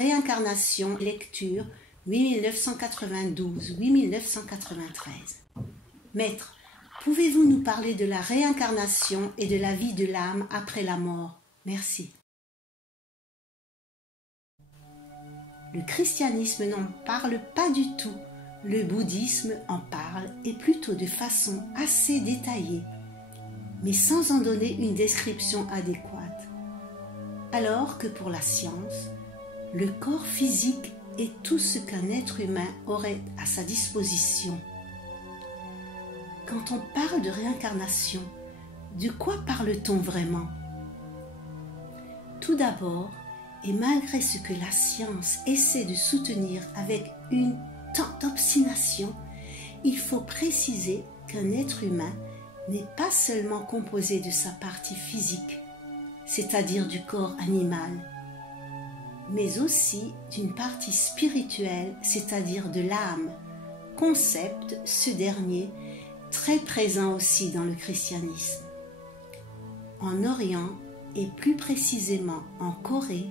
Réincarnation, lecture 8992-8993. Maître, pouvez-vous nous parler de la réincarnation et de la vie de l'âme après la mort? Merci. Le christianisme n'en parle pas du tout. Le bouddhisme en parle et plutôt de façon assez détaillée, mais sans en donner une description adéquate. Alors que pour la science, le corps physique est tout ce qu'un être humain aurait à sa disposition. Quand on parle de réincarnation, de quoi parle-t-on vraiment? Tout d'abord, et malgré ce que la science essaie de soutenir avec une tant d'obstination, il faut préciser qu'un être humain n'est pas seulement composé de sa partie physique, c'est-à-dire du corps animal, mais aussi d'une partie spirituelle, c'est-à-dire de l'âme, concept, ce dernier, très présent aussi dans le christianisme. En Orient, et plus précisément en Corée,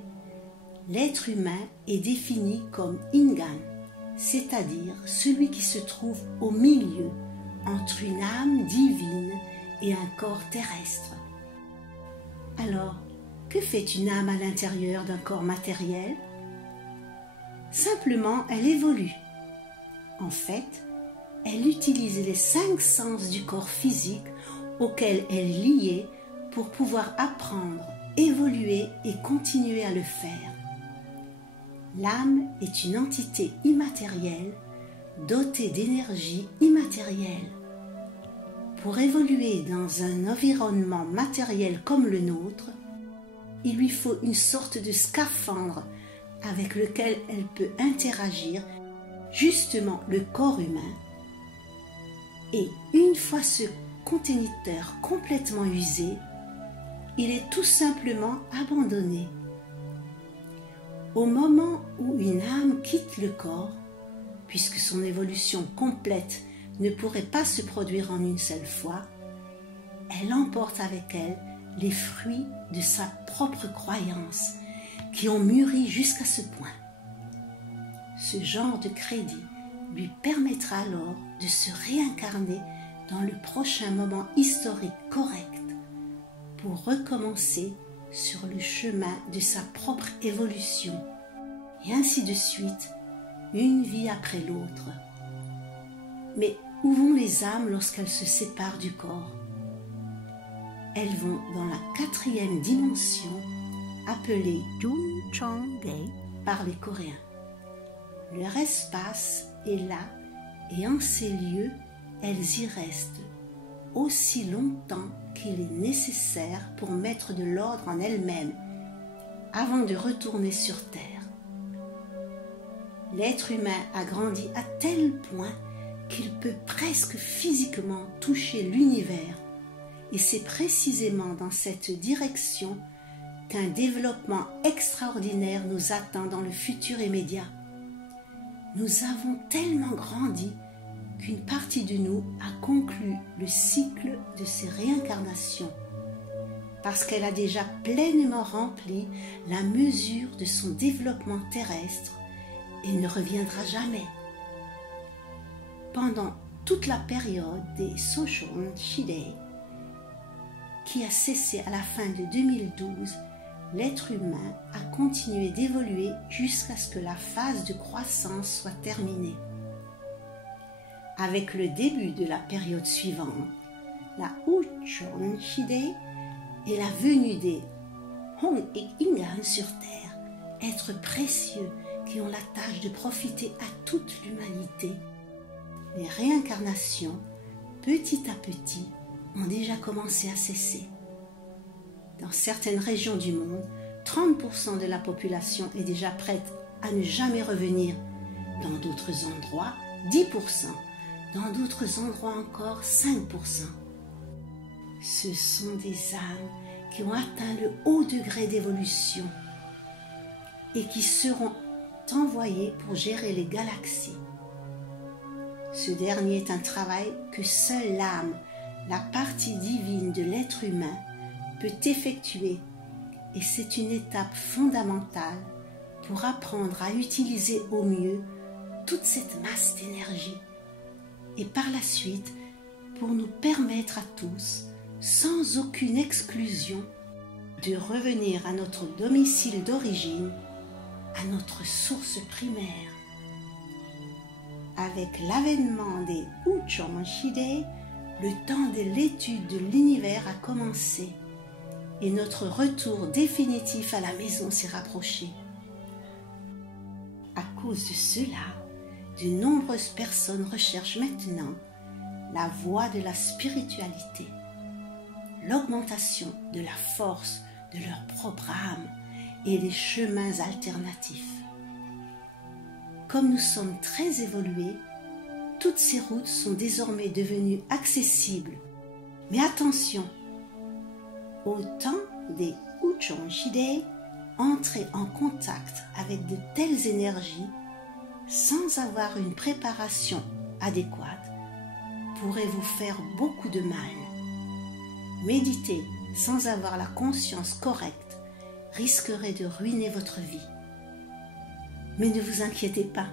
l'être humain est défini comme Ingan, c'est-à-dire celui qui se trouve au milieu entre une âme divine et un corps terrestre. Alors, que fait une âme à l'intérieur d'un corps matériel? Simplement, elle évolue. En fait, elle utilise les 5 sens du corps physique auxquels elle est liée pour pouvoir apprendre, évoluer et continuer à le faire. L'âme est une entité immatérielle, dotée d'énergie immatérielle. Pour évoluer dans un environnement matériel comme le nôtre, il lui faut une sorte de scaphandre avec lequel elle peut interagir, justement le corps humain. Et une fois ce conteneur complètement usé, il est tout simplement abandonné. Au moment où une âme quitte le corps, puisque son évolution complète ne pourrait pas se produire en une seule fois, elle emporte avec elle les fruits de sa propre croyance qui ont mûri jusqu'à ce point. Ce genre de crédit lui permettra alors de se réincarner dans le prochain moment historique correct pour recommencer sur le chemin de sa propre évolution, et ainsi de suite, une vie après l'autre. Mais où vont les âmes lorsqu'elles se séparent du corps? Elles vont dans la 4e dimension, appelée Junchongge par les Coréens. Leur espace est là, et en ces lieux, elles y restent aussi longtemps qu'il est nécessaire pour mettre de l'ordre en elles-mêmes avant de retourner sur Terre. L'être humain a grandi à tel point qu'il peut presque physiquement toucher l'univers, et c'est précisément dans cette direction qu'un développement extraordinaire nous attend dans le futur immédiat. Nous avons tellement grandi qu'une partie de nous a conclu le cycle de ses réincarnations, parce qu'elle a déjà pleinement rempli la mesure de son développement terrestre et ne reviendra jamais. Pendant toute la période des Soshon Shidei, qui a cessé à la fin de 2012, l'être humain a continué d'évoluer jusqu'à ce que la phase de croissance soit terminée. Avec le début de la période suivante, la Uchon Shidei, et la venue des Hong et Ingan sur Terre, êtres précieux qui ont la tâche de profiter à toute l'humanité, les réincarnations, petit à petit, ont déjà commencé à cesser. Dans certaines régions du monde, 30% de la population est déjà prête à ne jamais revenir. Dans d'autres endroits, 10%. Dans d'autres endroits encore, 5%. Ce sont des âmes qui ont atteint le haut degré d'évolution et qui seront envoyées pour gérer les galaxies. Ce dernier est un travail que seule l'âme, la partie divine de l'être humain, peut effectuer, et c'est une étape fondamentale pour apprendre à utiliser au mieux toute cette masse d'énergie et par la suite pour nous permettre à tous, sans aucune exclusion, de revenir à notre domicile d'origine, à notre source primaire. Avec l'avènement des Uchon Shide, le temps de l'étude de l'univers a commencé et notre retour définitif à la maison s'est rapproché. À cause de cela, de nombreuses personnes recherchent maintenant la voie de la spiritualité, l'augmentation de la force de leur propre âme et les chemins alternatifs. Comme nous sommes très évolués, toutes ces routes sont désormais devenues accessibles. Mais attention, au temps des Uchon Shide, entrer en contact avec de telles énergies sans avoir une préparation adéquate pourrait vous faire beaucoup de mal. Méditer sans avoir la conscience correcte risquerait de ruiner votre vie. Mais ne vous inquiétez pas,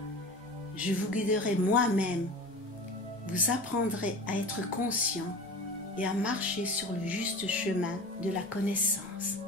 je vous guiderai moi-même, vous apprendrez à être conscient et à marcher sur le juste chemin de la connaissance.